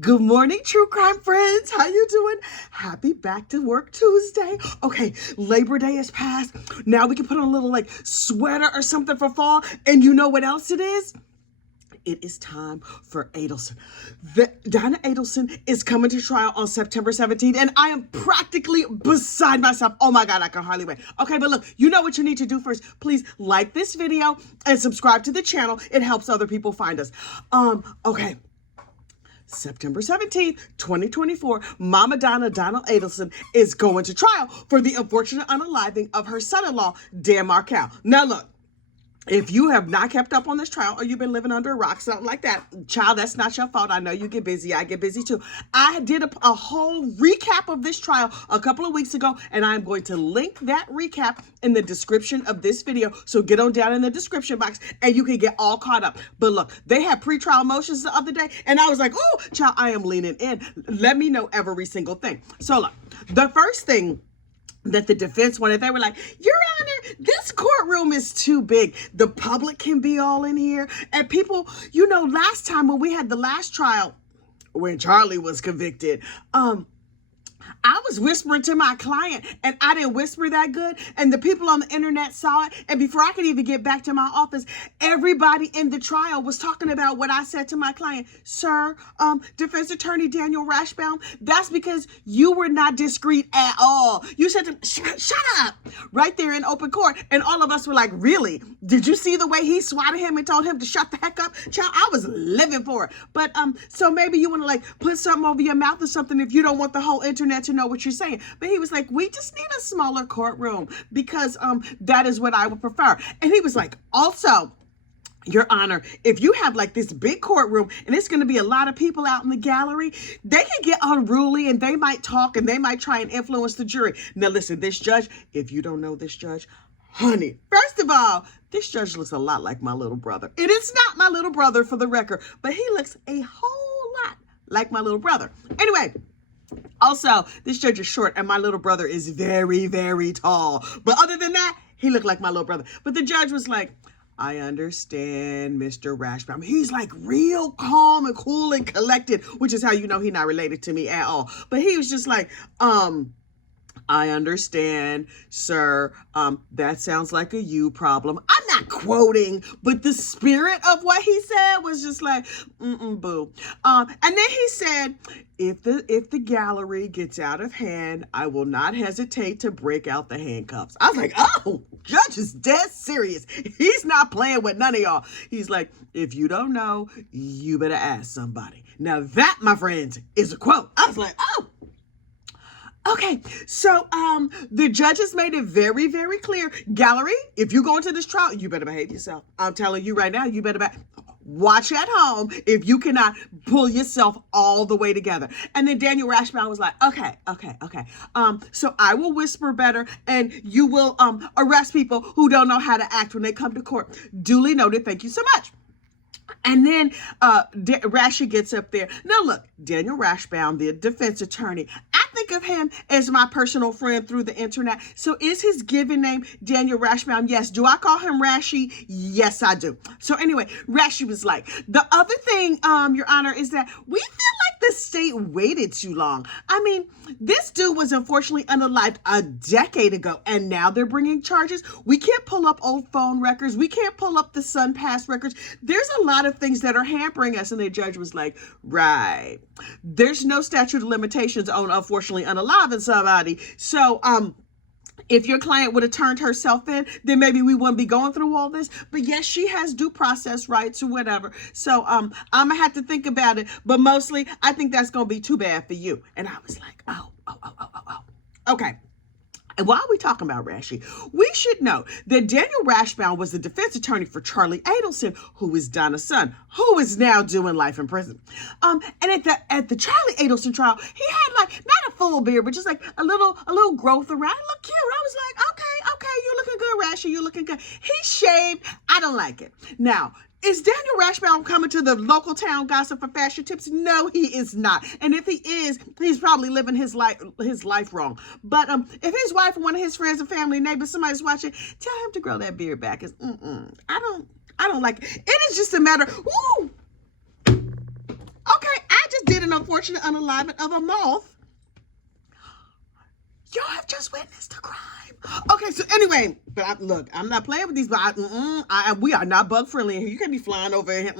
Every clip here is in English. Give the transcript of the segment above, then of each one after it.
Good morning, true crime friends. How you doing? Happy back to work Tuesday. Okay, Labor Day is past. Now we can put on a little like sweater or something for fall. And you know what else it is? It is time for Adelson. Donna Adelson is coming to trial on September 17th, and I am practically beside myself. Oh my God, I can hardly wait. Okay, but look, you know what you need to do first. Please like this video and subscribe to the channel. It helps other people find us. Okay. September 17th, 2024, Mama Donna Adelson is going to trial for the unfortunate unaliving of her son-in-law, Dan Markel. Now look, if you have not kept up on this trial or you've been living under a rock, something like that, child, that's not your fault. I know you get busy. I get busy too. I did a whole recap of this trial a couple of weeks ago, and I'm going to link that recap in the description of this video. So get on down in the description box and you can get all caught up. But look, they had pretrial motions the other day, and I was like, oh, child, I am leaning in. Let me know every single thing. So look, the first thing that the defense wanted, they were like, Your Honor, this courtroom is too big. The public can be all in here. And people, you know, last time when we had the last trial, when Charlie was convicted, I was whispering to my client, and I didn't whisper that good, and the people on the internet saw it, and before I could even get back to my office, everybody in the trial was talking about what I said to my client. Sir, defense attorney Daniel Rashbaum, that's because you were not discreet at all. You said to him, shut up, right there in open court, and all of us were like, really? Did you see the way he swatted him and told him to shut the heck up? Child, I was living for it. But so maybe you want to like put something over your mouth or something if you don't want the whole internet to know what you're saying. But he was like, we just need a smaller courtroom because that is what I would prefer. And he was like, also, Your Honor, if you have like this big courtroom and it's going to be a lot of people out in the gallery, they can get unruly and they might talk and they might try and influence the jury. Now listen, this judge, if you don't know this judge, honey, first of all, this judge looks a lot like my little brother. It is not my little brother for the record, but he looks a whole lot like my little brother. Anyway, also, this judge is short and my little brother is very, very tall. But other than that, he looked like my little brother. But the judge was like, I understand, Mr. Rashbaum. He's like real calm and cool and collected, which is how you know he's not related to me at all. But he was just like, I understand, sir. That sounds like a you problem. I'm not quoting, but the spirit of what he said was just like, boo. And then he said, if the gallery gets out of hand, I will not hesitate to break out the handcuffs. I was like, oh, judge is dead serious. He's not playing with none of y'all. He's like, if you don't know, you better ask somebody. Now that, my friends, is a quote. I was like, oh. Okay, so the judges made it very, very clear. Gallery, if you go into this trial, you better behave yourself. I'm telling you right now, you better watch at home if you cannot pull yourself all the way together. And then Daniel Rashbaum was like, okay. So I will whisper better and you will arrest people who don't know how to act when they come to court. Duly noted. Thank you so much. And then Rashy gets up there. Now look, Daniel Rashbaum, the defense attorney, I think of him as my personal friend through the internet. So is his given name Daniel Rashbaum? Yes. Do I call him Rashy? Yes, I do. So anyway, Rashy was like, the other thing, Your Honor, is that we feel like the state waited too long. I mean, this dude was unfortunately unalived a decade ago, and now they're bringing charges. We can't pull up old phone records. We can't pull up the SunPass records. There's a lot of things that are hampering us. And the judge was like, right. There's no statute of limitations on unfortunately unaliving somebody. So, if your client would have turned herself in, then maybe we wouldn't be going through all this. But yes, she has due process rights or whatever. So I'm going to have to think about it. But mostly, I think that's going to be too bad for you. And I was like, oh. Okay. And while we talking about Rashy, we should know that Daniel Rashbaum was the defense attorney for Charlie Adelson, who is Donna's son, who is now doing life in prison. And at the Charlie Adelson trial, he had like not a full beard, but just like a little growth around. It looked cute. I was like, okay, you looking good, Rashy. You looking good. He shaved. I don't like it. Now, is Daniel Rashbaum coming to the local town gossip for fashion tips? No, he is not. And if he is, he's probably living his life wrong. But if his wife or one of his friends and family, neighbors, somebody's watching, tell him to grow that beard back. Cause I don't like it. It is just a matter. Woo! Okay, I just did an unfortunate unaliving of a moth, y'all have just witnessed a crime. Okay, so anyway, but look, I'm not playing with these, but we are not bug friendly in here. You can't be flying over here.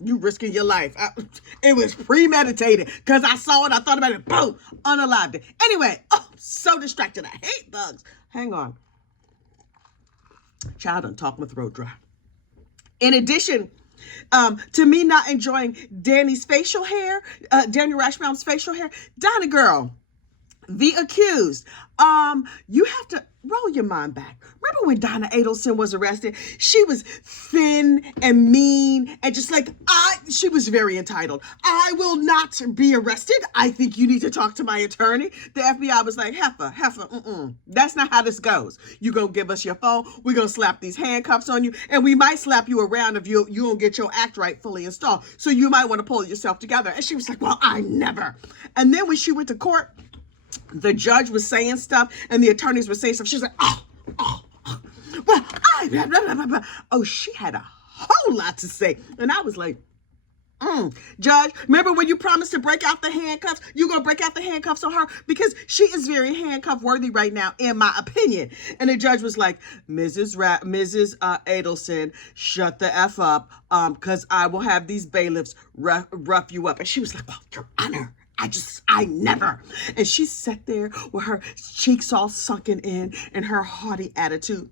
You risking your life. It was premeditated because I saw it. I thought about it. Boom, unalived it. Anyway, so distracted. I hate bugs. Hang on. Child, I'm talking my throat dry. In addition to me not enjoying Danny's facial hair, Danny Rashbaum's facial hair, Donna girl, the accused, you have to roll your mind back. Remember when Donna Adelson was arrested? She was thin and mean and just like, she was very entitled. I will not be arrested. I think you need to talk to my attorney. The FBI was like, heifer, that's not how this goes. You gonna give us your phone. We're gonna slap these handcuffs on you, and we might slap you around if you don't get your act right fully installed. So you might want to pull yourself together. And she was like, well, I never. And then when she went to court, the judge was saying stuff and the attorneys were saying stuff. She was like, well, she had a whole lot to say. And I was like, Judge, remember when you promised to break out the handcuffs? You're going to break out the handcuffs on her? Because she is very handcuff worthy right now, in my opinion. And the judge was like, Mrs. Adelson, shut the F up, because I will have these bailiffs rough you up. And she was like, well, Your Honor, I never. And she sat there with her cheeks all sunken in and her haughty attitude.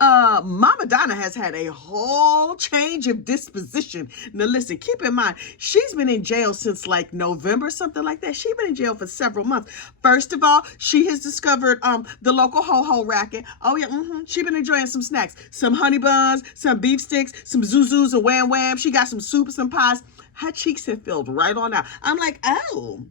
Mama Donna has had a whole change of disposition. Now listen, keep in mind, she's been in jail since like November, something like that. She's been in jail for several months. First of all, she has discovered the local ho-ho racket. Oh yeah, She's been enjoying some snacks, some honey buns, some beef sticks, some zuzus and wham wham. She got some soup, some pies. Her cheeks have filled right on out. I'm like, oh,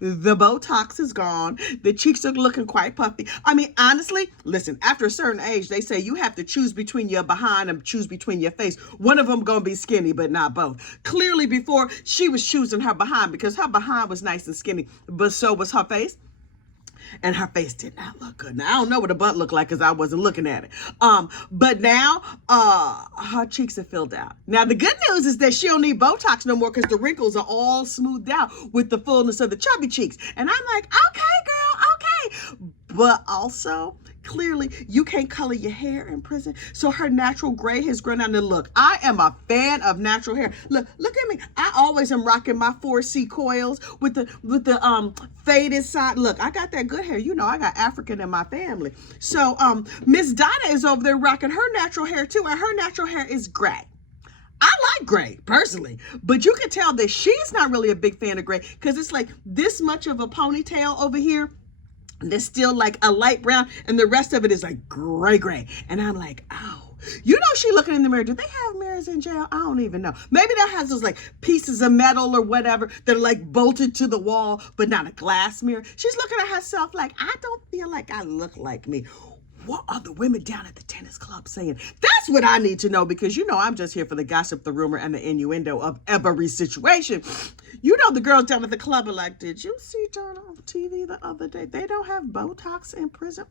the Botox is gone. The cheeks are looking quite puffy. I mean, honestly, listen, after a certain age, they say you have to choose between your behind and choose between your face. One of them going to be skinny, but not both. Clearly, before, she was choosing her behind because her behind was nice and skinny, but so was her face. And her face did not look good. Now, I don't know what the butt looked like because I wasn't looking at it. But now, her cheeks are filled out. Now, the good news is that she don't need Botox no more because the wrinkles are all smoothed out with the fullness of the chubby cheeks. And I'm like, okay, girl, okay. But also, clearly, you can't color your hair in prison. So her natural gray has grown out. Now, look, I am a fan of natural hair. Look at me. I always am rocking my 4C coils with the faded side. Look, I got that good hair. You know, I got African in my family. So Miss Donna is over there rocking her natural hair too, and her natural hair is gray. I like gray personally, but you can tell that she's not really a big fan of gray because it's like this much of a ponytail over here. There's still like a light brown and the rest of it is like gray. And I'm like, oh, you know, she looking in the mirror. Do they have mirrors in jail? I don't even know. Maybe that has those like pieces of metal or whatever that are like bolted to the wall, but not a glass mirror. She's looking at herself like, I don't feel like I look like me. What are the women down at the tennis club saying? That's what I need to know because, you know, I'm just here for the gossip, the rumor, and the innuendo of every situation. You know, the girls down at the club are like, did you see Donna on TV the other day? They don't have Botox in prison.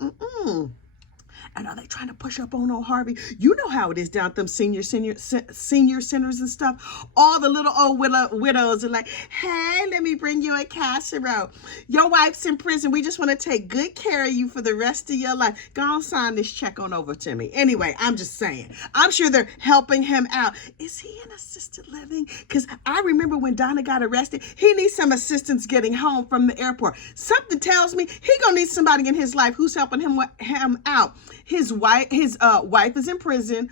And are they trying to push up on old Harvey? You know how it is down at them senior centers and stuff. All the little old widows are like, hey, let me bring you a casserole. Your wife's in prison. We just want to take good care of you for the rest of your life. Go on, sign this check on over to me. Anyway, I'm just saying. I'm sure they're helping him out. Is he in assisted living? Because I remember when Donna got arrested, he needs some assistance getting home from the airport. Something tells me he gonna need somebody in his life who's helping him out. His wife is in prison.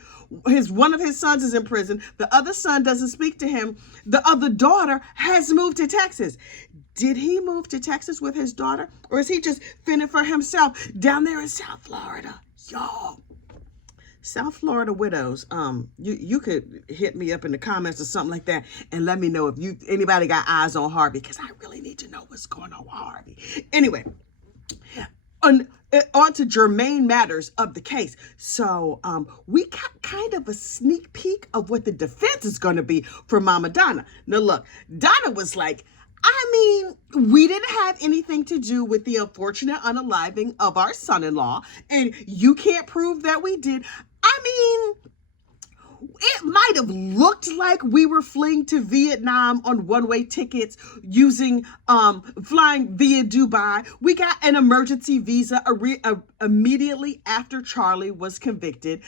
One of his sons is in prison. The other son doesn't speak to him. The other daughter has moved to Texas. Did he move to Texas with his daughter? Or is he just fending for himself down there in South Florida? Y'all, South Florida widows, you could hit me up in the comments or something like that and let me know if anybody got eyes on Harvey because I really need to know what's going on with Harvey. Anyway, on to germane matters of the case. So we got kind of a sneak peek of what the defense is going to be for Mama Donna. Now look, Donna was like, I mean, we didn't have anything to do with the unfortunate unaliving of our son-in-law, and you can't prove that we did. I mean, it might have looked like we were fleeing to Vietnam on one-way tickets using flying via Dubai. We got an emergency visa immediately after Charlie was convicted.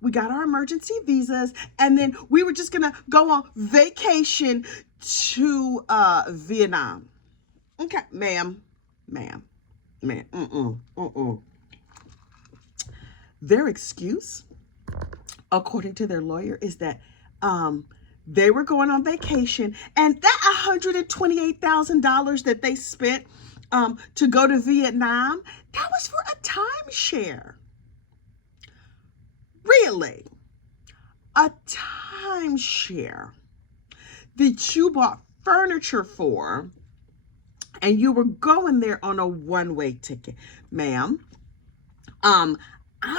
We got our emergency visas, and then we were just gonna go on vacation to Vietnam. Okay, ma'am. Their excuse, according to their lawyer, is that they were going on vacation, and that $128,000 that they spent to go to Vietnam, that was for a timeshare. Really? A timeshare that you bought furniture for, and you were going there on a one-way ticket. Ma'am, I'm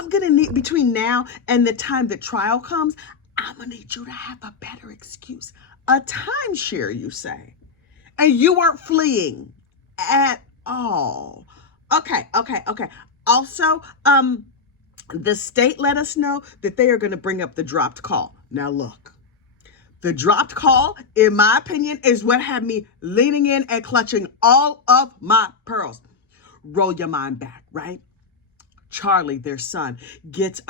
gonna need, between now and the time the trial comes, I'm gonna need you to have a better excuse. A timeshare, you say, and you weren't fleeing at all. Okay. Also, the state let us know that they are gonna bring up the dropped call. Now look, the dropped call, in my opinion, is what had me leaning in and clutching all of my pearls. Roll your mind back, right? Charlie, their son, gets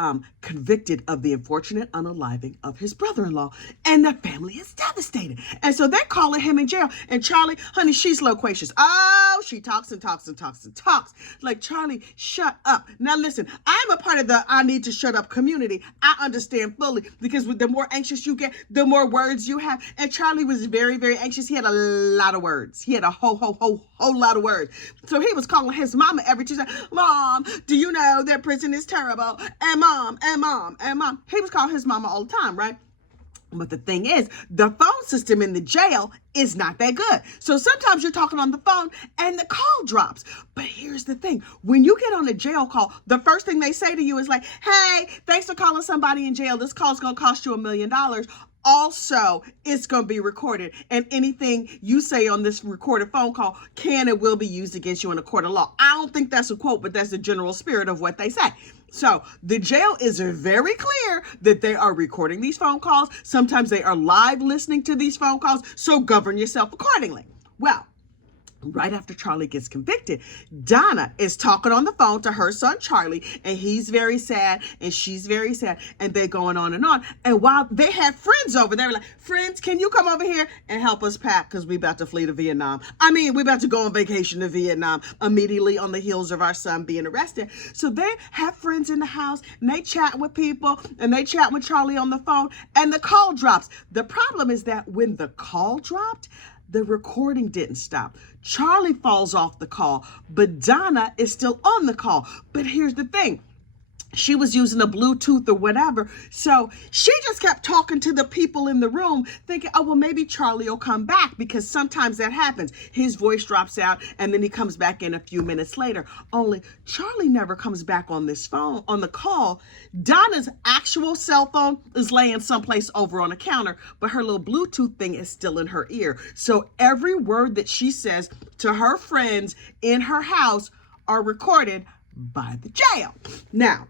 convicted of the unfortunate unaliving of his brother-in-law, and the family is devastated. And so they're calling him in jail. And Charlie, honey, she's loquacious. Oh, she talks and talks and talks and talks. Like, Charlie, shut up. Now listen, I'm a part of the I need to shut up community. I understand fully, because the more anxious you get, the more words you have. And Charlie was very, very anxious. He had a lot of words. He had a whole lot of words. So he was calling his mama every Tuesday. Mom, do you know that prison is terrible? And mom. He was calling his mama all the time, right? But the thing is, the phone system in the jail is not that good. So sometimes you're talking on the phone and the call drops. But here's the thing. When you get on a jail call, the first thing they say to you is like, hey, thanks for calling somebody in jail. This call's going to cost you $1 million. Also, it's going to be recorded, and anything you say on this recorded phone call can and will be used against you in a court of law. I don't think that's a quote, but that's the general spirit of what they say. So the jail is very clear that they are recording these phone calls. Sometimes they are live listening to these phone calls, so govern yourself accordingly. Well, right after Charlie gets convicted, Donna is talking on the phone to her son, Charlie, and he's very sad, and she's very sad, and they're going on. And while they had friends over, they were like, friends, can you come over here and help us pack? Because we about to flee to Vietnam. We about to go on vacation to Vietnam immediately on the heels of our son being arrested. So they have friends in the house, and they chat with people, and they chat with Charlie on the phone, and the call drops. The problem is that when the call dropped, the recording didn't stop. Charlie falls off the call, but Donna is still on the call. But here's the thing. She was using a Bluetooth or whatever. So she just kept talking to the people in the room thinking, oh, well, maybe Charlie will come back, because sometimes that happens. His voice drops out and then he comes back in a few minutes later. Only Charlie never comes back on this phone, on the call. Donna's actual cell phone is laying someplace over on a counter, but her little Bluetooth thing is still in her ear. So every word that she says to her friends in her house are recorded by the jail. Now,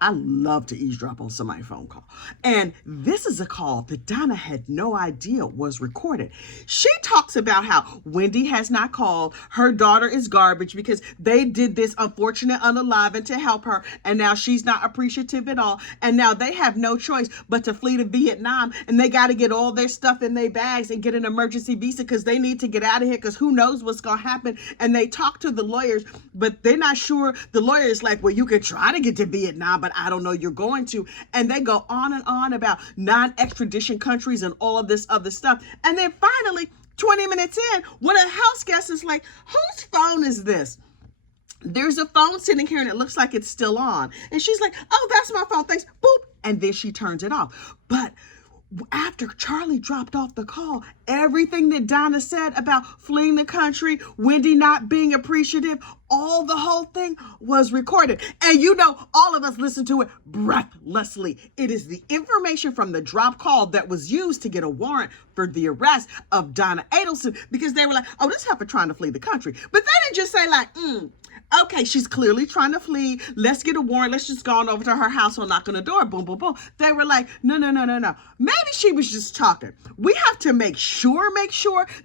I love to eavesdrop on somebody's phone call. And this is a call that Donna had no idea was recorded. She talks about how Wendy has not called. Her daughter is garbage because they did this unfortunate unaliving to help her. And now she's not appreciative at all. And now they have no choice but to flee to Vietnam. And they got to get all their stuff in their bags and get an emergency visa because they need to get out of here, because who knows what's going to happen. And they talk to the lawyers, but they're not sure. The lawyer is like, well, you could try to get to Vietnam, but I don't know you're going to. And they go on and on about non-extradition countries and all of this other stuff. And then finally, 20 minutes in, one of the house guests is like, whose phone is this? There's a phone sitting here and it looks like it's still on. And she's like, oh, that's my phone, thanks. Boop. And then she turns it off. But after Charlie dropped off the call, everything that Donna said about fleeing the country, Wendy not being appreciative, the whole thing was recorded. And all of us listened to it breathlessly. It is the information from the drop call that was used to get a warrant for the arrest of Donna Adelson, because they were like, oh, this heifer trying to flee the country. But they didn't just say like, Okay, she's clearly trying to flee. Let's get a warrant. Let's just go on over to her house or knock on the door. Boom, boom, boom. They were like, no, no, no, no, no. Maybe she was just talking. We have to make sure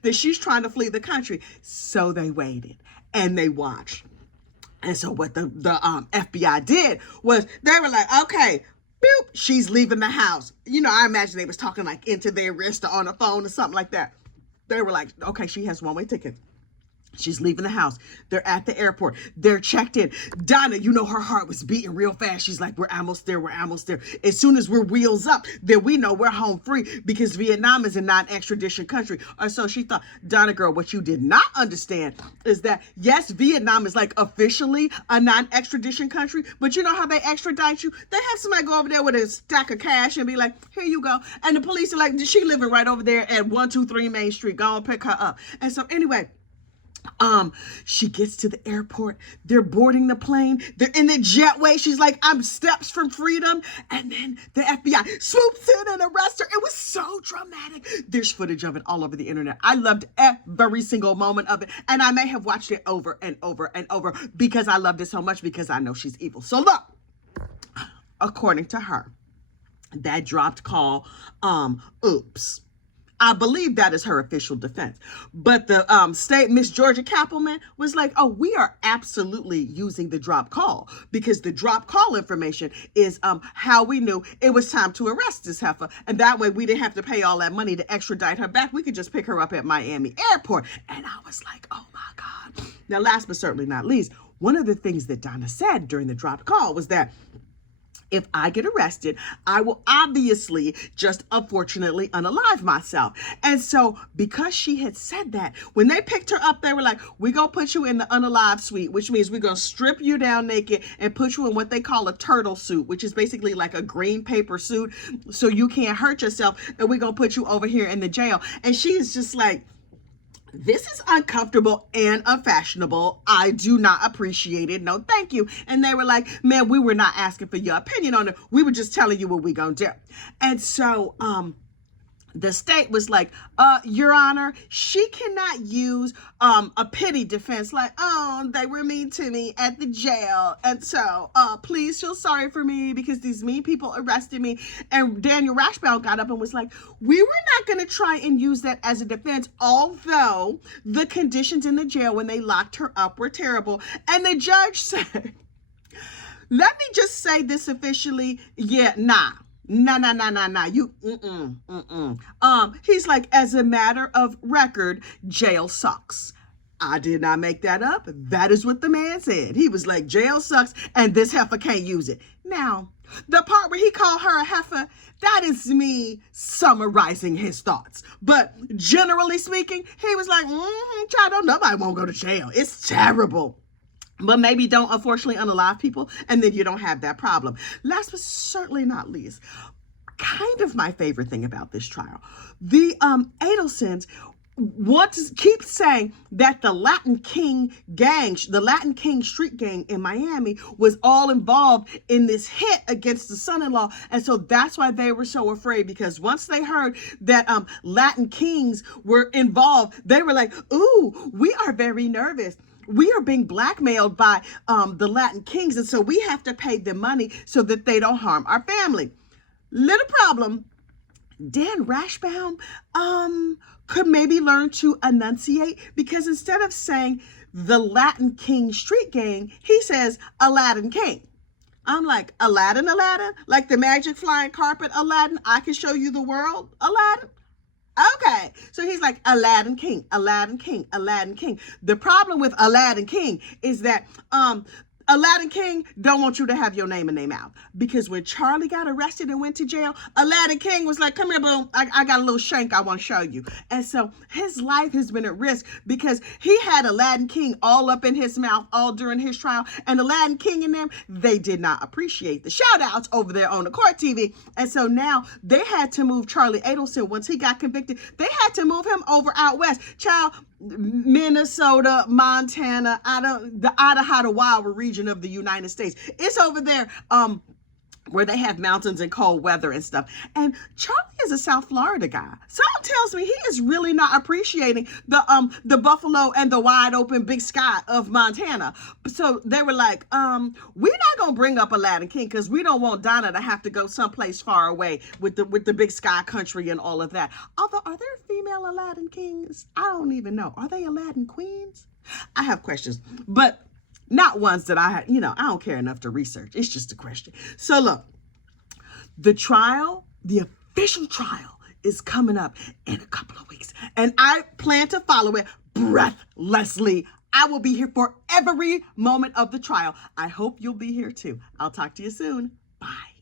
that she's trying to flee the country. So they waited and they watched. And so what the FBI did was they were like, okay, boop, she's leaving the house. You know, I imagine they was talking like into their wrist or on the phone or something like that. They were like, okay, she has one-way ticket. She's leaving the house. They're at the airport. They're checked in. Donna, you know, her heart was beating real fast. She's like, we're almost there. We're almost there. As soon as we're wheels up, then we know we're home free because Vietnam is a non-extradition country. Or so she thought. Donna, girl, what you did not understand is that, yes, Vietnam is like officially a non-extradition country, but you know how they extradite you? They have somebody go over there with a stack of cash and be like, here you go. And the police are like, she living right over there at 123 Main Street. Go and pick her up. And so anyway, she gets to the airport. They're boarding the plane. They're in the jetway. She's like, I'm steps from freedom. And then the FBI swoops in and arrests her. It was so dramatic. There's footage of it all over the internet. I loved every single moment of it. And I may have watched it over and over and over because I loved it so much because I know she's evil. So look, according to her, that dropped call, oops. I believe that is her official defense. But the state, Miss Georgia Kappelman, was like, oh, we are absolutely using the drop call because the drop call information is how we knew it was time to arrest this heifer. And that way we didn't have to pay all that money to extradite her back. We could just pick her up at Miami airport. And I was like, oh my God. Now, last but certainly not least, one of the things that Donna said during the drop call was that if I get arrested, I will obviously just unfortunately unalive myself. And so because she had said that, when they picked her up, they were like, we're going to put you in the unalive suite, which means we're going to strip you down naked and put you in what they call a turtle suit, which is basically like a green paper suit so you can't hurt yourself. And we're going to put you over here in the jail. And she is just like, this is uncomfortable and unfashionable. I do not appreciate it. No, thank you. And they were like, man, we were not asking for your opinion on it. We were just telling you what we gonna do. And so, the state was like, Your Honor, she cannot use a pity defense like, oh, they were mean to me at the jail. And so please feel sorry for me because these mean people arrested me. And Daniel Rashbaum got up and was like, we were not going to try and use that as a defense, although the conditions in the jail when they locked her up were terrible. And the judge said, let me just say this officially. Yeah, nah. Nah. He's like, as a matter of record, jail sucks. I did not make that up. That is what the man said. He was like, jail sucks and this heifer can't use it. Now, the part where he called her a heifer, that is me summarizing his thoughts. But generally speaking, he was like, child, nobody won't go to jail. It's terrible. But maybe don't unfortunately unalive people, and then you don't have that problem. Last but certainly not least, kind of my favorite thing about this trial, the Adelsons want to keep saying that the Latin King gang, the Latin King street gang in Miami was all involved in this hit against the son-in-law. And so that's why they were so afraid, because once they heard that Latin Kings were involved, they were like, ooh, we are very nervous. We are being blackmailed by the Latin Kings, and so we have to pay them money so that they don't harm our family. Little problem, Dan Rashbaum could maybe learn to enunciate, because instead of saying the Latin King street gang, he says Aladdin King. I'm like, Aladdin? Like the magic flying carpet Aladdin? I can show you the world, Aladdin? Okay, so he's like, Aladdin King. The problem with Aladdin King is that Aladdin King don't want you to have your name in their mouth, because when Charlie got arrested and went to jail, Aladdin King was like, come here, boom, I got a little shank I want to show you. And so his life has been at risk because he had Aladdin King all up in his mouth all during his trial, and Aladdin King and them, they did not appreciate the shout outs over there on the court TV. And so now they had to move Charlie Adelson. Once he got convicted, they had to move him over out west. Child, Minnesota, Montana, the Idaho region of the United States. It's over there where they have mountains and cold weather and stuff. And Charlie is a South Florida guy. Something tells me he is really not appreciating the buffalo and the wide open big sky of Montana. So they were like, we're not gonna bring up Aladdin King because we don't want Donna to have to go someplace far away with the big sky country and all of that. Although, are there female Aladdin Kings? I don't even know. Are they Aladdin Queens? I have questions, but not ones that I don't care enough to research. It's just a question. So look, the trial, the official trial, is coming up in a couple of weeks. And I plan to follow it breathlessly. I will be here for every moment of the trial. I hope you'll be here too. I'll talk to you soon. Bye.